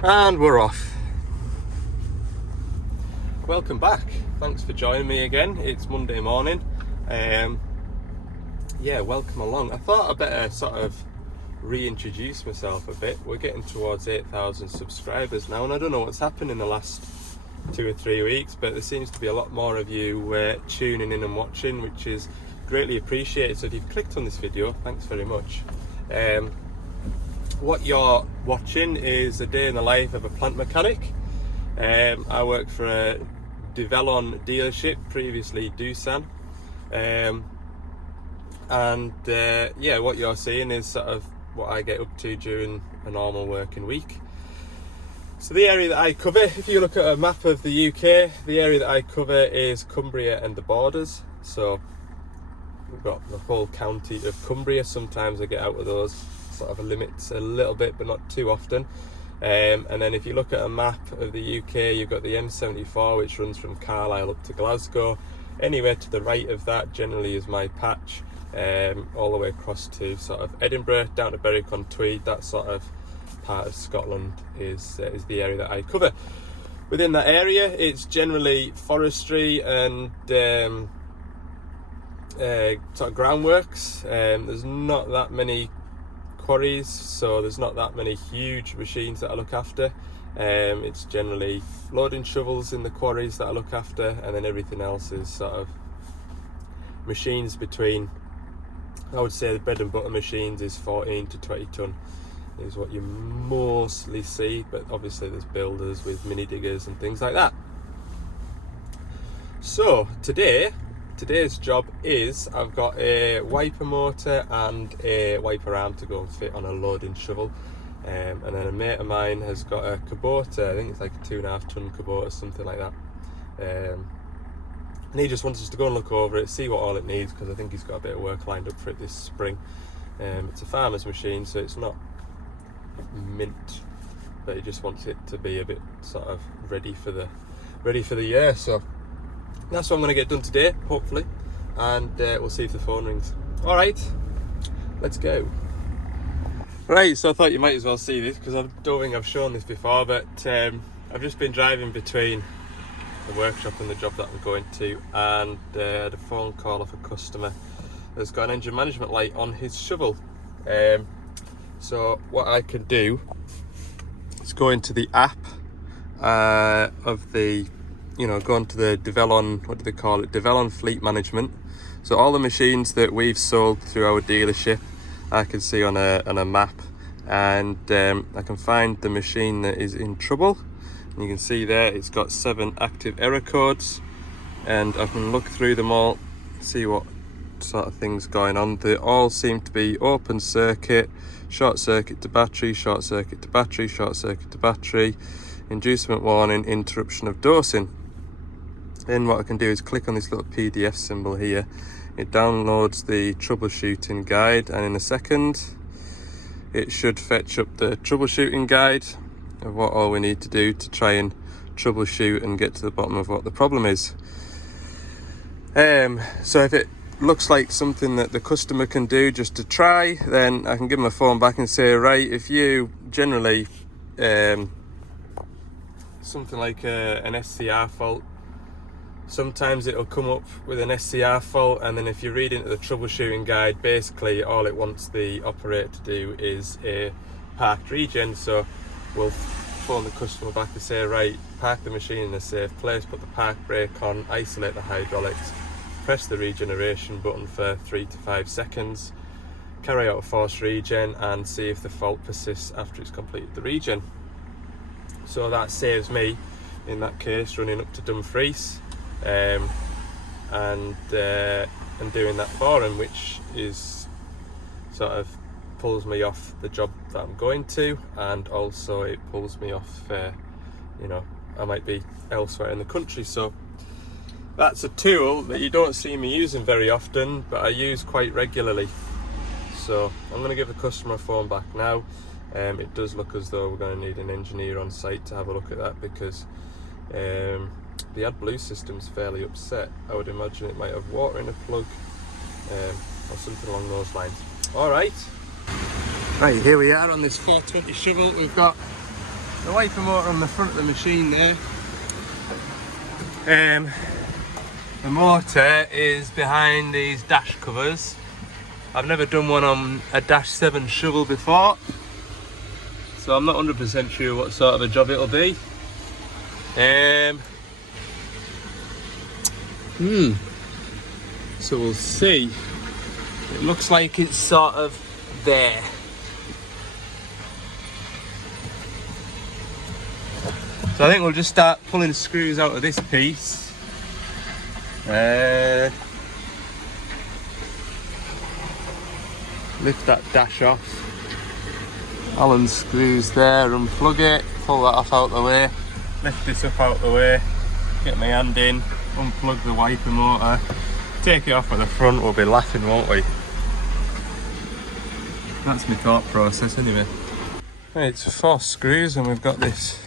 And we're off. Welcome back. Thanks for joining me again. It's Monday morning. Yeah, welcome along. I thought I'd better sort of reintroduce myself a bit. We're getting towards 8,000 subscribers now, and I don't know what's happened in the last 2 or 3 weeks, but there seems to be a lot more of you tuning in and watching, which is greatly appreciated. So if you've clicked on this video, thanks very much. What you're watching is a day in the life of a plant mechanic. I work for a Devellon dealership, previously Doosan, yeah, what you're seeing is sort of what I get up to during a normal working week. So the area that I cover, if you look at a map of the UK, the area that I cover is Cumbria and the borders. So we've got the whole county of Cumbria. Sometimes I get out of those sort of limits a little bit, but not too often. And then if you look at a map of the UK, you've got the M74, which runs from Carlisle up to Glasgow. Anywhere to the right of that generally is my patch, all the way across to sort of Edinburgh, down to Berwick-on-Tweed. That sort of part of Scotland is the area that I cover. Within that area, it's generally forestry and sort of groundworks. There's not that many quarries, so there's not that many huge machines that I look after. It's generally loading shovels in the quarries that I look after, and then everything else is sort of machines between, I would say the bread and butter machines is 14 to 20 ton is what you mostly see, but obviously there's builders with mini diggers and things like that. So today's job is, I've got a wiper motor and a wiper arm to go and fit on a loading shovel, and then a mate of mine has got a Kubota. I think it's like a 2.5 ton Kubota, something like that, and he just wants us to go and look over it, see what all it needs, because I think he's got a bit of work lined up for it this spring. It's a farmer's machine, so it's not mint, but he just wants it to be a bit sort of ready for the year. So that's what I'm going to get done today, hopefully, and we'll see if the phone rings. All right, let's go. Right, so I thought you might as well see this, because I don't think I've shown this before, but I've just been driving between the workshop and the job that I'm going to, and had a phone call off a customer that's got an engine management light on his shovel. So what I can do is go into the app of the, go into the Devellon, what do they call it? Devellon Fleet Management. So all the machines that we've sold through our dealership, I can see on a map, and I can find the machine that is in trouble. And you can see there it's got 7 active error codes, and I can look through them all, see what sort of things going on. They all seem to be open circuit, short circuit to battery, short circuit to battery, short circuit to battery, inducement warning, interruption of dosing. Then what I can do is click on this little PDF symbol here. It downloads the troubleshooting guide, and in a second it should fetch up the troubleshooting guide of what all we need to do to try and troubleshoot and get to the bottom of what the problem is. So if it looks like something that the customer can do just to try, then I can give them a phone back and say, right, if you generally something like an SCR fault, sometimes it'll come up with an SCR fault, and then if you read into the troubleshooting guide, basically all it wants the operator to do is a parked regen. So we'll phone the customer back and say, right, park the machine in a safe place, put the park brake on, isolate the hydraulics, press the regeneration button for 3 to 5 seconds, carry out a force regen, and see if the fault persists after it's completed the regen. So that saves me, in that case, running up to Dumfries and doing that for him, which is sort of pulls me off the job that I'm going to, and also it pulls me off I might be elsewhere in the country. So that's a tool that you don't see me using very often, but I use quite regularly. So I'm going to give the customer a phone back now. It does look as though we're going to need an engineer on site to have a look at that, because the AdBlue system's fairly upset. I would imagine it might have water in a plug or something along those lines. All right. Right, here we are on this 420 shovel. We've got the wiper motor on the front of the machine there. The motor is behind these dash covers. I've never done one on a Dash 7 shovel before, so I'm not 100% sure what sort of a job it'll be. So we'll see. It looks like it's sort of there. So I think we'll just start pulling screws out of this piece. Lift that dash off. Allen screws there, unplug it, pull that off out the way, lift this up out the way, get my hand in, unplug the wiper motor, take it off at the front. We'll be laughing, won't we? That's my thought process anyway. Right, it's 4 screws and we've got this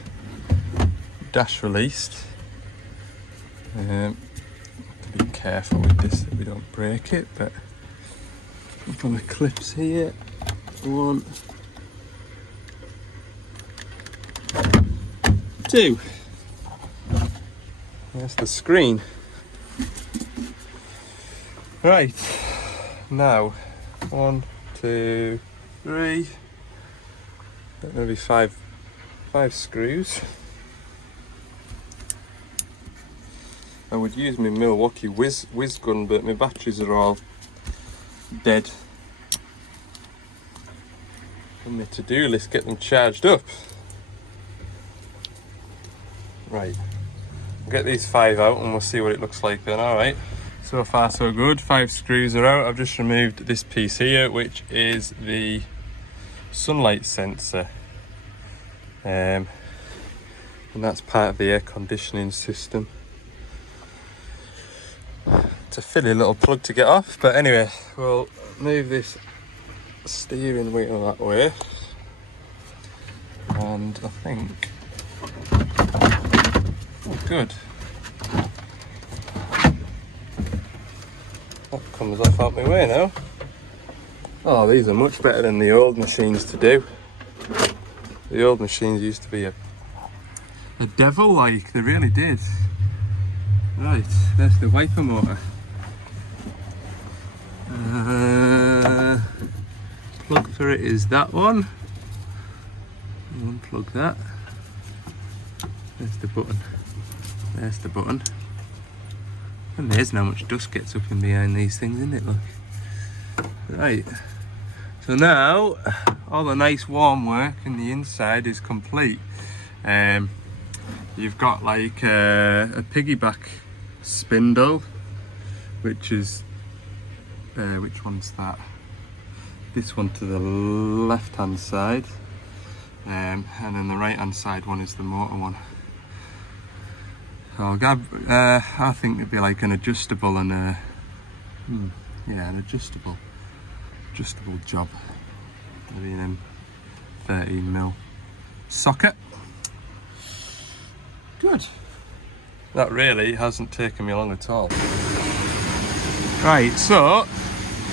dash released. Have to be careful with this that we don't break it, but up on the clips here. 1, 2. There's the screen. Right, now 1, 2, 3. Maybe 5 screws. I would use my Milwaukee whiz gun, but my batteries are all dead. On my to-do list, get them charged up. Right, we'll get these 5 out and we'll see what it looks like then. Alright, so far so good. 5 screws are out. I've just removed this piece here, which is the sunlight sensor. And that's part of the air conditioning system. It's a silly little plug to get off, but anyway, we'll move this steering wheel that way, and I think, oh good, that comes off out my way now. Oh, these are much better than the old machines to do. The old machines used to be a devil, like, they really did. Right, there's the wiper motor. Plug for it is that one. Unplug that. There's the button. There's the button. Amazing how much dust gets up in behind these things, isn't it? Look. Right. So now all the nice warm work in the inside is complete. You've got like a piggyback spindle, which is which one's that? This one to the left hand side, and then the right hand side one is the motor one. So I think it'd be like an adjustable and a an adjustable job. Maybe an 13mm socket. Good. That really hasn't taken me long at all. Right, so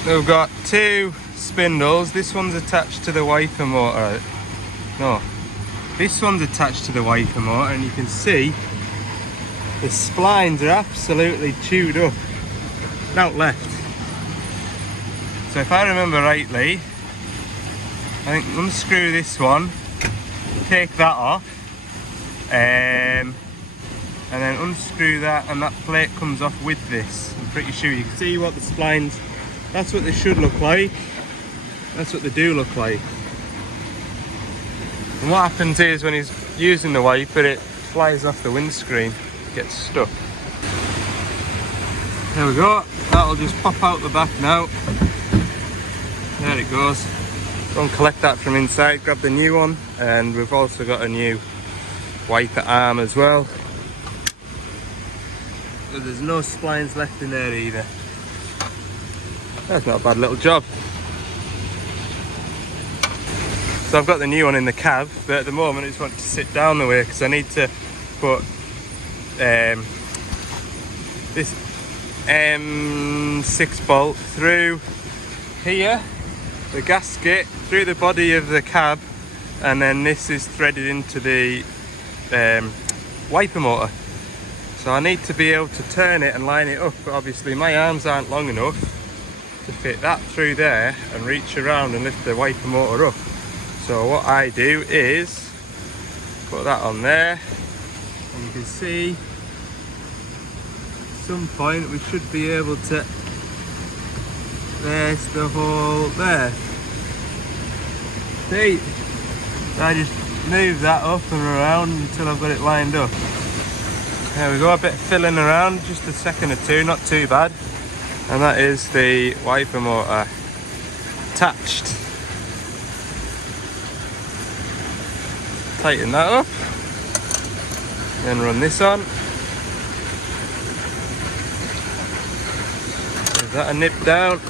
we've got 2 spindles. This one's attached to the wiper motor. No, this one's attached to the wiper motor, and you can see the splines are absolutely chewed up. Not left. So if I remember rightly, I think unscrew this one, take that off, and then unscrew that, and that plate comes off with this. I'm pretty sure you can see what the splines, that's what they should look like. That's what they do look like. And what happens is when he's using the wiper, it flies off the windscreen, gets stuck. There we go, that'll just pop out the back now. There it goes. Go and collect that from inside, grab the new one, and we've also got a new wiper arm as well. But there's no splines left in there either. That's not a bad little job. So I've got the new one in the cab, but at the moment I just want to sit down the way because I need to put this M6 bolt through here, the gasket, through the body of the cab, and then this is threaded into the wiper motor. So I need to be able to turn it and line it up, but obviously my arms aren't long enough to fit that through there and reach around and lift the wiper motor up. So what I do is put that on there, and you can see at some point we should be able to, there's the hole there. See, so I just move that up and around until I've got it lined up. There we go, a bit of filling around, just a second or two, not too bad. And that is the wiper motor attached. Tighten that up, then run this on. Give that a nip down.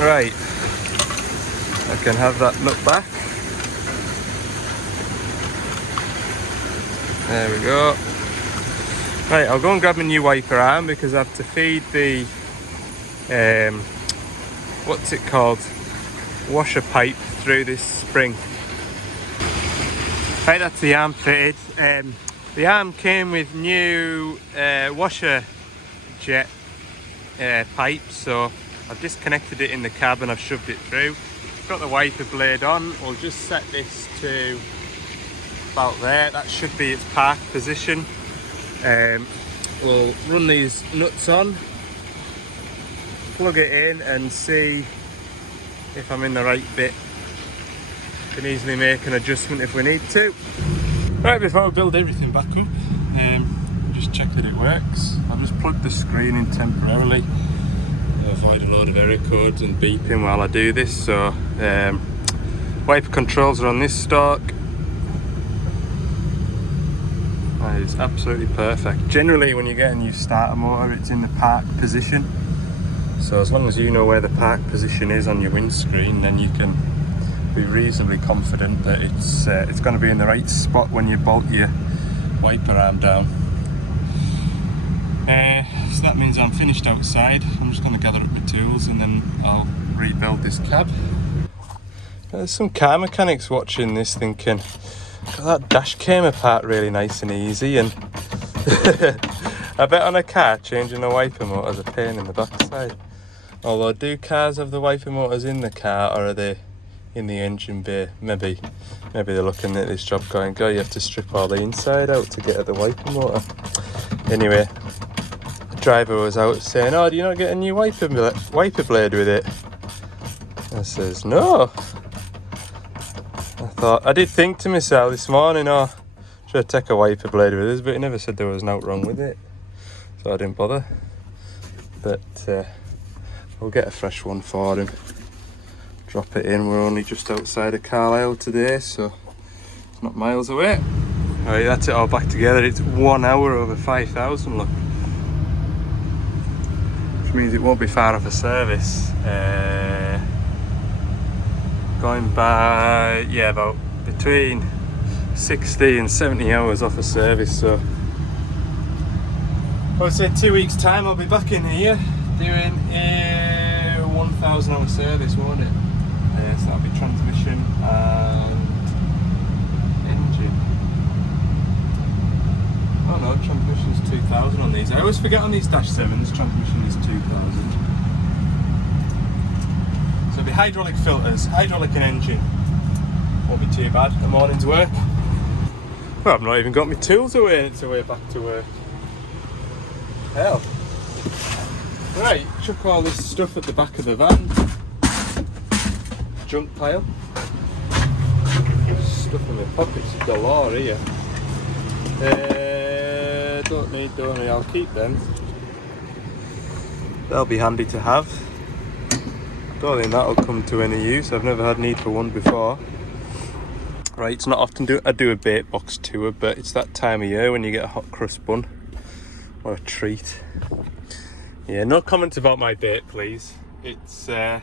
Right, I can have that look back. There we go. Right, I'll go and grab my new wiper arm because I have to feed the what's it called, washer pipe through this spring. Right, that's the arm fitted. The arm came with new washer jet pipe, so I've disconnected it in the cab and I've shoved it through. Got the wiper blade on. We'll just set this to about there. That should be its park position. We'll run these nuts on, plug it in and see if I'm in the right bit. Can easily make an adjustment if we need to. Right, before I build everything back up, just check that it works. I'll just plug the screen in temporarily. Avoid a load of error codes and beeping while I do this. So wiper controls are on this stalk. That is absolutely perfect. Generally when you get a new starter motor, it's in the park position. So as long as you know where the park position is on your windscreen, then you can be reasonably confident that it's going to be in the right spot when you bolt your wiper arm down. So that means I'm finished outside. I'm just going to gather up my tools and then I'll rebuild this cab. There's some car mechanics watching this thinking, God, that dash came apart really nice and easy, and I bet on a car changing a wiper motor is a pain in the backside. Although, do cars have the wiper motors in the car, or are they in the engine bay? Maybe they're looking at this job going, God, you have to strip all the inside out to get at the wiper motor. Anyway, the driver was out saying, oh, do you not get a new wiper blade with it? I says, no. I did think to myself this morning, oh, should I take a wiper blade with this? But he never said there was nothing wrong with it, so I didn't bother. But we'll get a fresh one for him. Drop it in. We're only just outside of Carlisle today, so it's not miles away. Alright, that's it all back together. It's 1 hour over 5,000, look. Which means it won't be far off a service. Going by, yeah, about between 60 and 70 hours off a service. So I would say 2 weeks time I'll be back in here doing a 1,000 hour service, won't it? So that'll be transmission and engine. Oh no, transmission's 2,000 on these. I always forget on these Dash 7s, transmission is 2,000. So it'll be hydraulic filters, hydraulic and engine. Won't be too bad, the morning's work. Well, I've not even got my tools away, it's away back to work. Hell. Right, chuck all this stuff at the back of the van. Junk pile. Stuff in my pockets galore here. Don't need, I'll keep them. They'll be handy to have. Don't think that'll come to any use. I've never had need for one before. Right, it's not often I do a bait box tour, but it's that time of year when you get a hot crust bun. What a treat. Yeah, no comments about my bait, please. It's not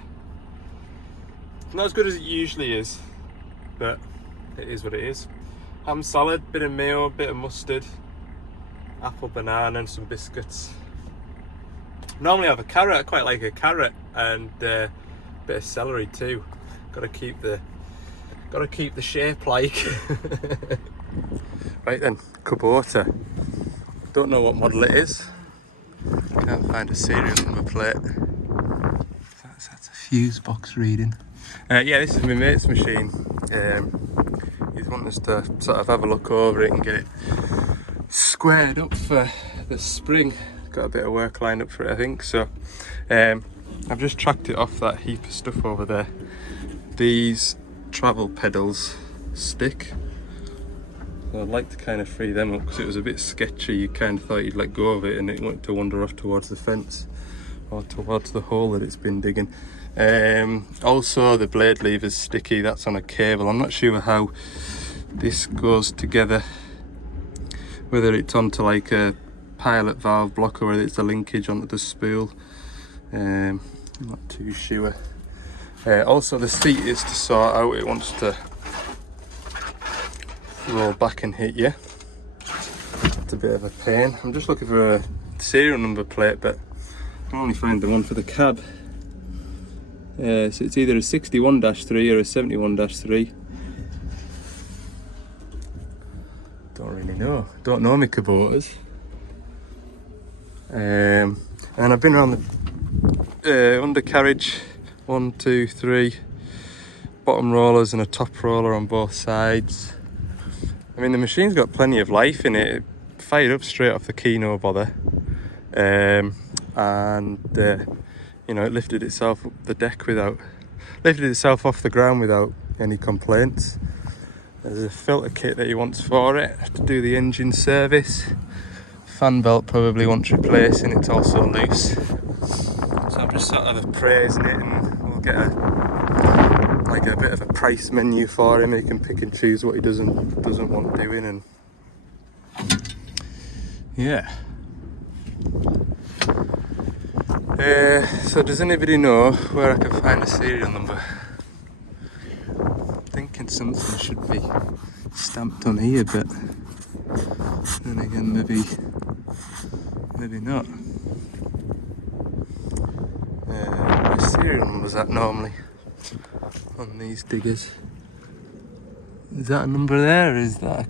as good as it usually is, but it is what it is. Ham salad, bit of mayo, bit of mustard, apple, banana and some biscuits. Normally I have a carrot. I quite like a carrot, and a bit of celery too. Gotta keep the shape like. Right then, Kubota. Don't know what model it is. Can't find a serial number plate. That's a fuse box reading. Yeah, this is my mate's machine. He's wanting us to sort of have a look over it and get it squared up for the spring. Got a bit of work lined up for it, I think. So I've just tracked it off that heap of stuff over there. These travel pedals stick. So I'd like to kind of free them up because it was a bit sketchy. You kind of thought you'd let go of it and it went to wander off towards the fence or towards the hole that it's been digging. Also the blade lever's sticky, that's on a cable. I'm not sure how this goes together, whether it's onto like a pilot valve block or whether it's a linkage onto the spool. I'm not too sure. Also the seat is to sort out. It wants to roll back and hit you. It's a bit of a pain. I'm just looking for a serial number plate, but I can only find the one for the cab. So it's either a 61-3 or a 71-3. Don't really know. Don't know my Kubotas. And I've been around the undercarriage, 1, 2, 3 bottom rollers and a top roller on both sides. I mean, the machine's got plenty of life in it. It fired up straight off the key, no bother. You know, it lifted itself up the deck lifted itself off the ground without any complaints. There's a filter kit that he wants for it to do the engine service. Fan belt probably wants replacing, it's also loose. So I'm just sort of appraising it, and we'll get a bit of a price menu for him. He can pick and choose what he doesn't want doing, and yeah. So does anybody know where I can find a serial number? I'm thinking something should be stamped on here, but then again maybe not. Where serial numbers at normally on these diggers? Is that a number there, or is that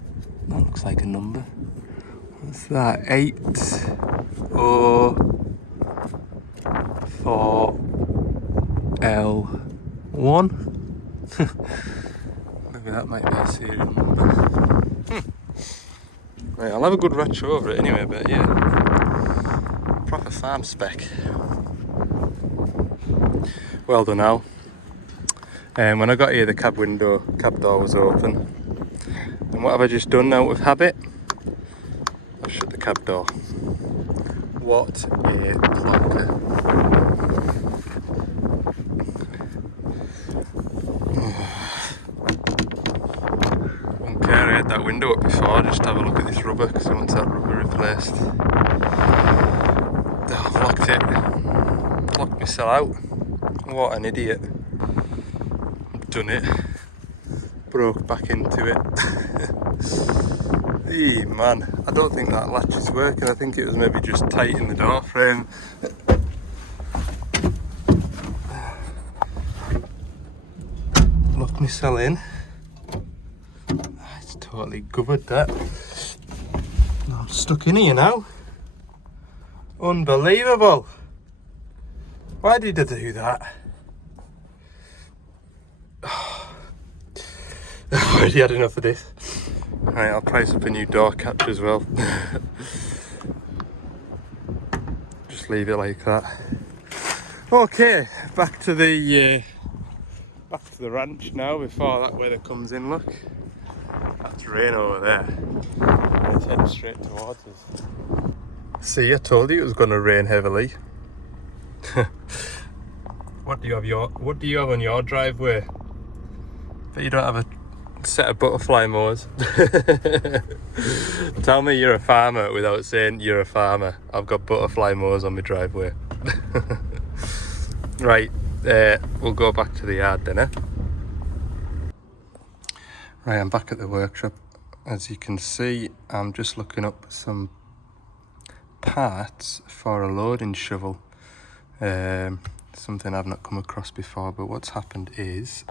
looks like a number? What's that? 804L1. Maybe that might be a serial number. Right, I'll have a good ratch over it anyway, but yeah, proper farm spec. Well done, Al. When I got here, the cab door was open. And what have I just done out of habit? I've shut the cab door. What a plonker. Okay, I had that window up before, just have a look at this rubber because I want that rubber replaced. Oh, I've locked it. Locked myself out. What an idiot. Done it. Broke back into it. Eee, man, I don't think that latch is working. I think it was maybe just tight in the door frame. Locked myself in. It's totally covered that. I'm stuck in here now. Unbelievable. Why did I do that? I've already had enough of this. Right, I'll price up a new door catch as well. Just leave it like that. Okay, back to the ranch now before that weather comes in. Look, that's rain over there. It's heading straight towards us. See, I told you it was going to rain heavily. What do you have on your driveway? But you don't have a set of butterfly mowers. Tell me you're a farmer without saying you're a farmer. I've got butterfly mowers on my driveway. Right, we'll go back to the yard then, eh? Right, I'm back at the workshop. As you can see, I'm just looking up some parts for a loading shovel. Something I've not come across before, but what's happened is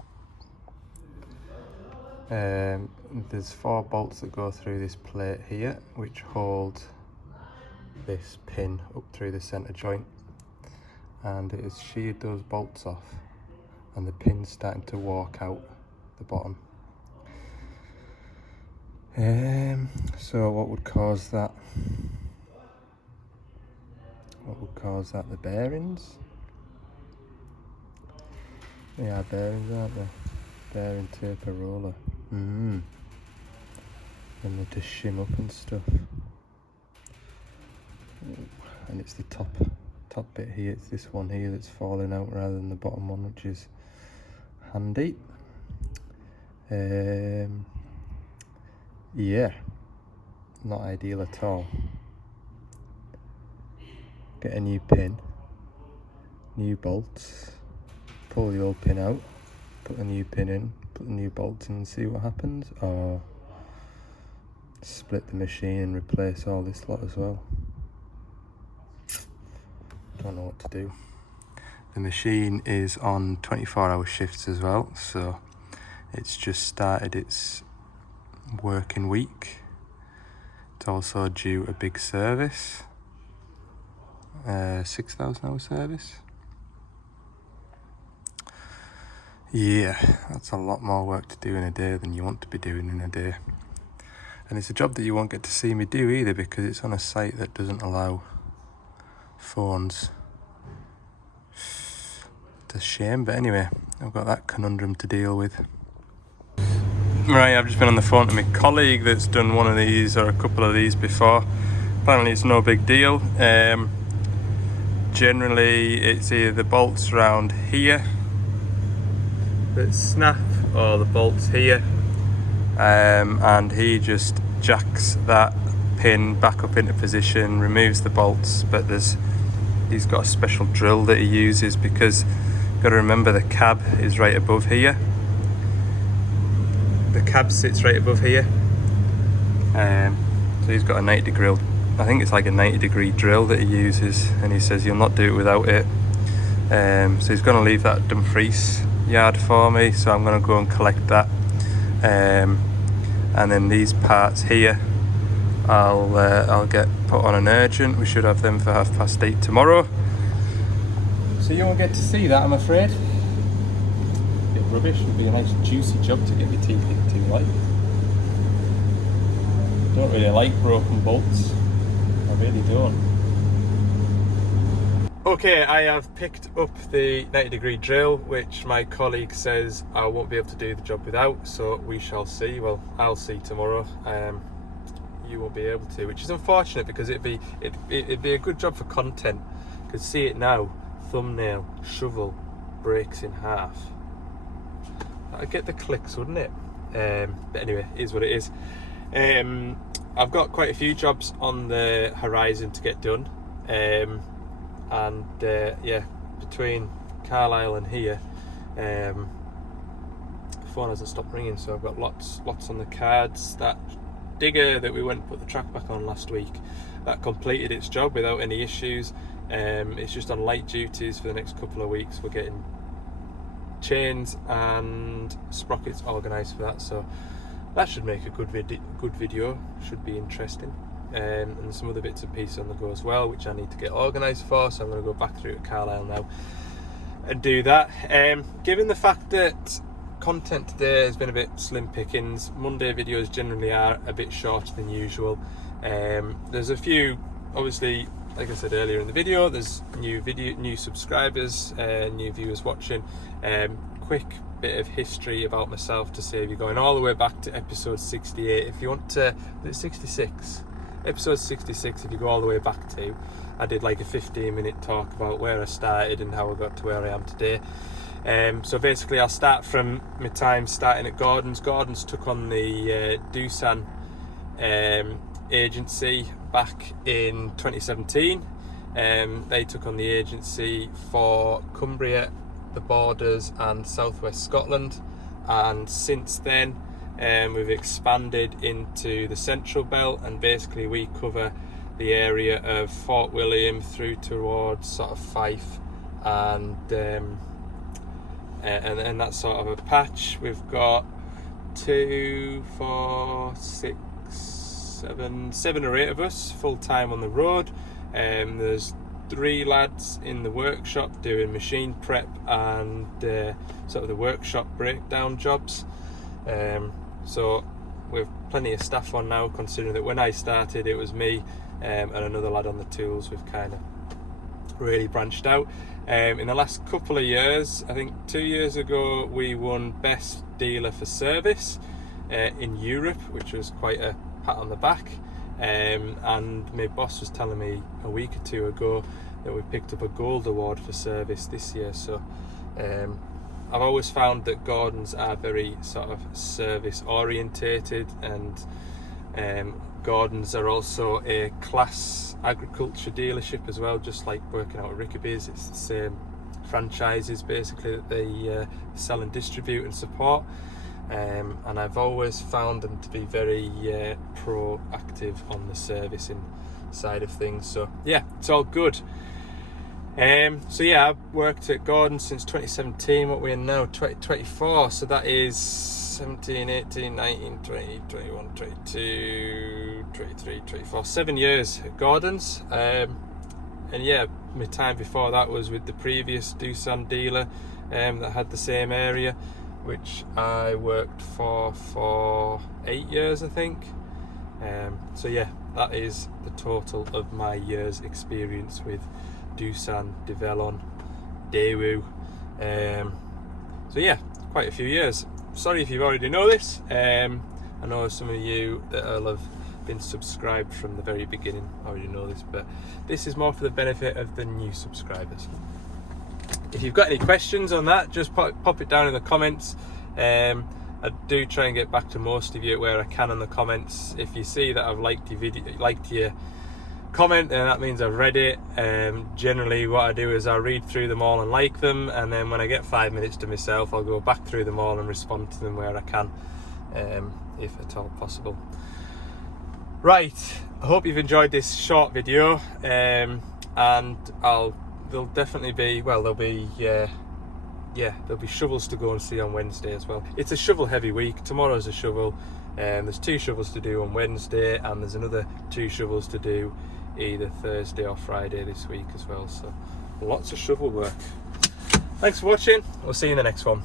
there's 4 bolts that go through this plate here, which hold this pin up through the centre joint, and it has sheared those bolts off, and the pin's starting to walk out the bottom. So what would cause that? What would cause that? The bearings? They are bearings, aren't they? Bearing taper roller. And they just shim up and stuff. And it's the top bit here, it's this one here that's falling out rather than the bottom one, which is handy. Yeah, not ideal at all. Get a new pin, new bolts, pull the old pin out, put a new pin in, put the new bolts in and see what happens, or split the machine and replace all this lot as well. Don't know what to do. The machine is on 24-hour shifts as well, so it's just started its working week. It's also due a big service, 6,000 hour service. Yeah, that's a lot more work to do in a day than you want to be doing in a day. And it's a job that you won't get to see me do either, because it's on a site that doesn't allow phones. It's a shame, but anyway, I've got that conundrum to deal with. Right, I've just been on the phone to my colleague that's done one of these or a couple of these before. Apparently it's no big deal. Generally it's either the bolts around here that snap or the bolts here, and he just jacks that pin back up into position, removes the bolts, but he's got a special drill that he uses, because you've got to remember the cab is right above here. The cab sits right above here, so he's got a 90-degree, I think it's like a 90-degree drill that he uses, and he says he'll not do it without it. So he's going to leave that at Dumfries yard for me, so I'm going to go and collect that, and then these parts here I'll get put on an urgent. We should have them for 8:30 tomorrow, so you won't get to see that, I'm afraid. Bit rubbish. Would be a nice juicy job to get your teeth into, like. Don't really like broken bolts, I really don't. Okay, I have picked up the 90-degree drill, which my colleague says I won't be able to do the job without, so we shall see. Well, I'll see tomorrow. You won't be able to, which is unfortunate, because it'd be a good job for content. You could see it now. Thumbnail, shovel, breaks in half. I'd get the clicks, wouldn't it? But anyway, it is what it is. I've got quite a few jobs on the horizon to get done. Yeah, between Carlisle and here, the phone hasn't stopped ringing, so I've got lots on the cards. That digger that we went and put the track back on last week, that completed its job without any issues. It's just on light duties for the next couple of weeks. We're getting chains and sprockets organised for that, so that should make a good video. Should be interesting. And some other bits and pieces on the go as well, which I need to get organised for, so I'm going to go back through to Carlisle now and do that. Given the fact that content today has been a bit slim pickings, Monday videos generally are a bit shorter than usual. There's a few, obviously, like I said earlier in the video, there's new subscribers, new viewers watching. Quick bit of history about myself to save you going all the way back to episode 68. If you want to, is it 66? Episode 66, if you go all the way back to, I did like a 15-minute talk about where I started and how I got to where I am today. So basically I'll start from my time starting at Gordon's. Gordon's took on the Doosan agency back in 2017. They took on the agency for Cumbria, the Borders and southwest Scotland, and since then we've expanded into the Central Belt, and basically we cover the area of Fort William through towards sort of Fife and that's sort of a patch. We've got 2, 4, 6, 7 or 8 of us full time on the road. There's 3 lads in the workshop doing machine prep and sort of the workshop breakdown jobs. So we've plenty of staff on now, considering that when I started it was me and another lad on the tools. We've kind of really branched out. In the last couple of years, I think 2 years ago, we won Best Dealer for Service in Europe, which was quite a pat on the back. And my boss was telling me a week or 2 ago that we picked up a gold award for service this year. So I've always found that Gordons are very sort of service orientated, and Gordons are also a class agriculture dealership as well, just like working out at Rickaby's. It's the same franchises basically that they sell and distribute and support. And I've always found them to be very proactive on the servicing side of things. So yeah, it's all good. So yeah, I've worked at Gordon since 2017. What we're in now, 2024. So that is 17, 18, 19, 20, 21, 22, 23, 24. 7 years at Gordon's. And yeah, my time before that was with the previous Doosan dealer that had the same area, which I worked for 8 years, I think. So yeah, that is the total of my year's experience with Doosan, Devellon, Daewoo. So yeah, quite a few years. Sorry if you already know this. I know some of you that will have been subscribed from the very beginning already know this, but this is more for the benefit of the new subscribers. If you've got any questions on that, just pop it down in the comments. I do try and get back to most of you where I can in the comments. If you see that I've liked your video, liked your comment, then that means I've read it. Generally what I do is I read through them all and like them, and then when I get 5 minutes to myself, I'll go back through them all and respond to them where I can, if at all possible. Right, I hope you've enjoyed this short video, and there'll definitely be, well, there'll be shovels to go and see on Wednesday as well. It's a shovel heavy week. Tomorrow's a shovel, there's 2 shovels to do on Wednesday, and there's another 2 shovels to do either Thursday or Friday this week as well. So lots of shovel work. Thanks for watching. We'll see you in the next one.